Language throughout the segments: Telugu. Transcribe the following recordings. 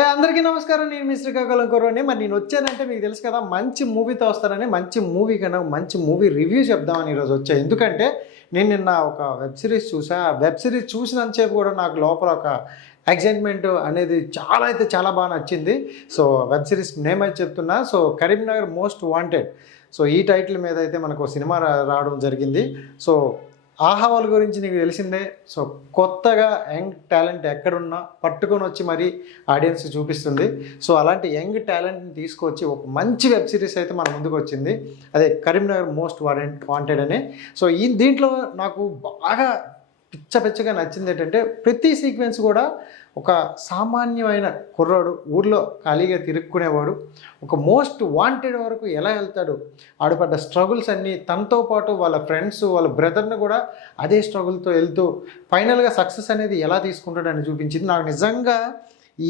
అందరికీ నమస్కారం. నేను మీ శ్రీకాకుళం కుర్రోని. మరి నేను వచ్చానంటే మీకు తెలుసు కదా, మంచి మూవీతో వస్తానని. మంచి మూవీ కన్నా మంచి మూవీ రివ్యూ చెప్దామని ఈరోజు వచ్చా. ఎందుకంటే నేను నిన్న ఒక వెబ్ సిరీస్ చూసా. ఆ వెబ్ సిరీస్ చూసినంతసేపు కూడా నాకు లోపల ఒక ఎగ్జైట్మెంట్ అనేది చాలా బాగా నచ్చింది. సో వెబ్ సిరీస్ నేమ్ అయితే చెప్తున్నా. So Karimnagar most wanted. So ఈ టైటిల్ మీద అయితే మనకు సినిమా రావడం జరిగింది. సో ఆహా వాళ్ళ గురించి నీకు తెలిసిందే. సో కొత్తగా యంగ్ టాలెంట్ ఎక్కడున్నా పట్టుకొని వచ్చి మరీ ఆడియన్స్ చూపిస్తుంది. సో అలాంటి యంగ్ టాలెంట్ని తీసుకొచ్చి ఒక మంచి వెబ్ సిరీస్ అయితే మన ముందుకు వచ్చింది. అదే కరీంనగర్ మోస్ట్ వాంటెడ్ అని. సో దీంట్లో నాకు బాగా పిచ్చగా నచ్చింది ఏంటంటే, ప్రతి సీక్వెన్స్ కూడా ఒక సామాన్యమైన కుర్రాడు ఊర్లో ఖాళీగా తిరుక్కునేవాడు ఒక మోస్ట్ వాంటెడ్ వరకు ఎలా వెళ్తాడు, ఆడుపడ్డ స్ట్రగుల్స్ అన్నీ, తనతో పాటు వాళ్ళ ఫ్రెండ్స్ వాళ్ళ బ్రదర్ని కూడా అదే స్ట్రగుల్తో వెళ్తూ ఫైనల్గా సక్సెస్ అనేది ఎలా తీసుకుంటాడని చూపించింది. నాకు నిజంగా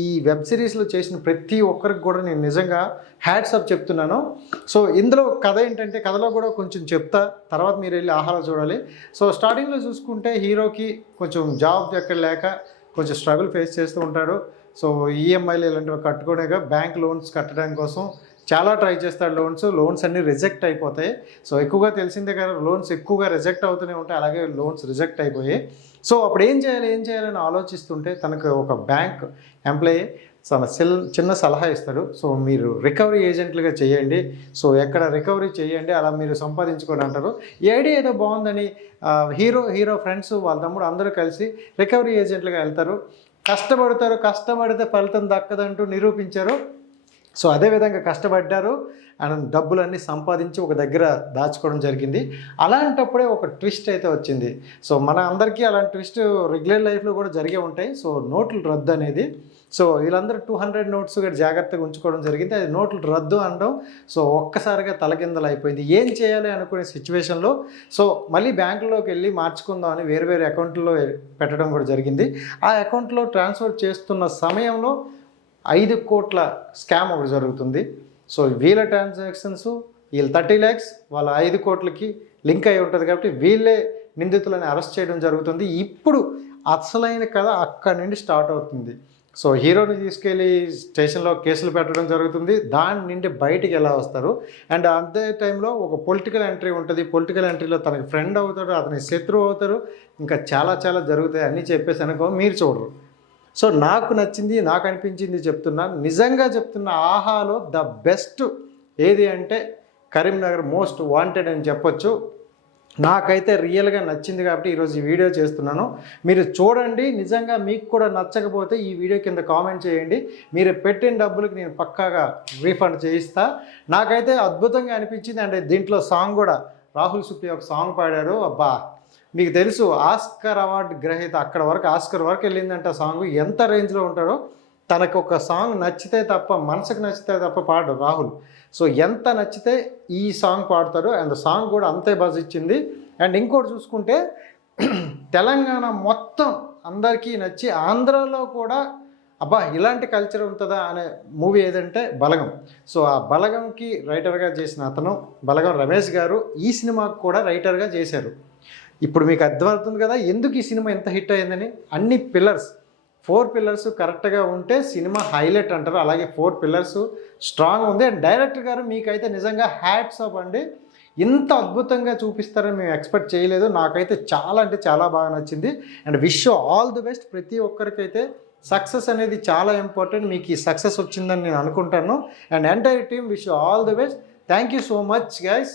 ఈ వెబ్ సిరీస్లో చేసిన ప్రతి ఒక్కరికి కూడా నేను నిజంగా హ్యాట్స్ అప్ చెప్తున్నాను. సో ఇందులో కథ ఏంటంటే, కథలో కూడా కొంచెం చెప్తా, తర్వాత మీరు వెళ్ళి ఆహారం చూడాలి. సో స్టార్టింగ్లో చూసుకుంటే హీరోకి కొంచెం జాబ్ ఎక్కడ లేక కొంచెం స్ట్రగుల్ ఫేస్ చేస్తూ ఉంటాడు. సో ఈఎంఐలు ఇలాంటివి కట్టుకోలేక బ్యాంక్ లోన్స్ కట్టడం కోసం చాలా ట్రై చేస్తాడు. లోన్స్ అన్నీ రిజెక్ట్ అయిపోతాయి. సో ఎక్కువగా తెలిసిందే కదా, లోన్స్ ఎక్కువగా రిజెక్ట్ అవుతూనే ఉంటాయి. అలాగే లోన్స్ రిజెక్ట్ అయిపోయాయి. సో అప్పుడు ఏం చేయాలని ఆలోచిస్తుంటే తనకు ఒక బ్యాంక్ ఎంప్లాయీ తన చిన్న సలహా ఇస్తాడు. సో మీరు రికవరీ ఏజెంట్లుగా చేయండి, సో ఎక్కడ రికవరీ చేయండి, అలా మీరు సంపాదించుకోండి అంటారు. ఈ ఐడియా ఏదో బాగుందని హీరో ఫ్రెండ్స్ వాళ్ళ తమ్ముడు అందరూ కలిసి రికవరీ ఏజెంట్లుగా వెళ్తారు. కష్టపడితే ఫలితం దక్కదంటూ నిరూపించారు. సో అదేవిధంగా కష్టపడ్డారు అండ్ డబ్బులన్నీ సంపాదించి ఒక దగ్గర దాచుకోవడం జరిగింది. అలాంటప్పుడే ఒక ట్విస్ట్ అయితే వచ్చింది. సో మన అందరికీ అలాంటి ట్విస్ట్ రెగ్యులర్ లైఫ్లో కూడా జరిగే ఉంటాయి. సో నోట్లు రద్దు అనేది, సో వీళ్ళందరూ 200 నోట్స్ కూడా జాగ్రత్తగా ఉంచుకోవడం జరిగింది. అది నోట్లు రద్దు అనడం సో ఒక్కసారిగా తలకిందలు అయిపోయింది. ఏం చేయాలి అనుకునే సిచ్యువేషన్లో సో మళ్ళీ బ్యాంకులోకి వెళ్ళి మార్చుకుందాం అని వేరు అకౌంట్లో పెట్టడం కూడా జరిగింది. ఆ అకౌంట్లో ట్రాన్స్ఫర్ చేస్తున్న సమయంలో 5 కోట్ల స్కామ్ ఒకటి జరుగుతుంది. సో వీళ్ళ ట్రాన్సాక్షన్స్ వీళ్ళు 30 lakhs వాళ్ళ 5 కోట్లకి లింక్ అయి ఉంటుంది. కాబట్టి వీళ్ళే నిందితులని అరెస్ట్ చేయడం జరుగుతుంది. ఇప్పుడు అసలైన కథ అక్కడి నుండి స్టార్ట్ అవుతుంది. సో హీరోని తీసుకెళ్ళి స్టేషన్లో కేసులు పెట్టడం జరుగుతుంది. దాని నుండి బయటికి ఎలా వస్తారు అండ్ అదే టైంలో ఒక పొలిటికల్ ఎంట్రీ ఉంటుంది. పొలిటికల్ ఎంట్రీలో తనకి ఫ్రెండ్ అవుతాడు, అతని శత్రువు అవుతారు, ఇంకా చాలా జరుగుతాయి. అన్నీ చెప్పేసి అనుకో మీరు చూడరు. సో నాకు నచ్చింది, నాకు అనిపించింది చెప్తున్నాను, నిజంగా చెప్తున్నా. ఆహాలో ద బెస్ట్ ఏది అంటే కరీంనగర్ మోస్ట్ వాంటెడ్ అని చెప్పొచ్చు. నాకైతే రియల్గా నచ్చింది కాబట్టి ఈరోజు ఈ వీడియో చేస్తున్నాను. మీరు చూడండి. నిజంగా మీకు కూడా నచ్చకపోతే ఈ వీడియో కింద కామెంట్ చేయండి. మీరు పెట్టిన డబ్బులకి నేను పక్కాగా రీఫండ్ చేయిస్తా. నాకైతే అద్భుతంగా అనిపించింది. అండ్ దీంట్లో సాంగ్ కూడా రాహుల్ సుప్రియ ఒక సాంగ్ పాడారు. అబ్బా, మీకు తెలుసు ఆస్కర్ అవార్డు గ్రహీత, అక్కడ వరకు ఆస్కర్ వరకు వెళ్ళిందంట సాంగ్. ఎంత రేంజ్లో ఉంటాడో, తనకు ఒక సాంగ్ నచ్చితే తప్ప, మనసుకు నచ్చితే తప్ప పాడు రాహుల్. సో ఎంత నచ్చితే ఈ సాంగ్ పాడతాడు. అండ్ సాంగ్ కూడా అంతే బజ్ ఇచ్చింది. అండ్ ఇంకోటి చూసుకుంటే తెలంగాణ మొత్తం అందరికీ నచ్చి ఆంధ్రాలో కూడా అబ్బా ఇలాంటి కల్చర్ ఉంటుందా అనే మూవీ ఏదంటే బలగం. సో ఆ బలగంకి రైటర్గా చేసిన అతను బలగం రమేష్ గారు ఈ సినిమాకు కూడా రైటర్గా చేశారు. ఇప్పుడు మీకు అర్థమవుతుంది కదా ఎందుకు ఈ సినిమా ఎంత హిట్ అయిందని. అన్ని పిల్లర్స్ 4 పిల్లర్స్ కరెక్ట్గా ఉంటే సినిమా హైలైట్ అంటారు. అలాగే 4 పిల్లర్స్ స్ట్రాంగ్ ఉంది. అండ్ డైరెక్టర్ గారు మీకైతే నిజంగా హ్యాట్స్ ఆఫ్ అండి. ఇంత అద్భుతంగా చూపిస్తారని మేము ఎక్స్పెక్ట్ చేయలేదు. నాకైతే చాలా బాగా నచ్చింది. And wish all the best. ప్రతి ఒక్కరికైతే సక్సెస్ అనేది చాలా ఇంపార్టెంట్. మీకు ఈ సక్సెస్ వచ్చిందని నేను అనుకుంటాను. And entire team wish all the best. Thank you so much guys.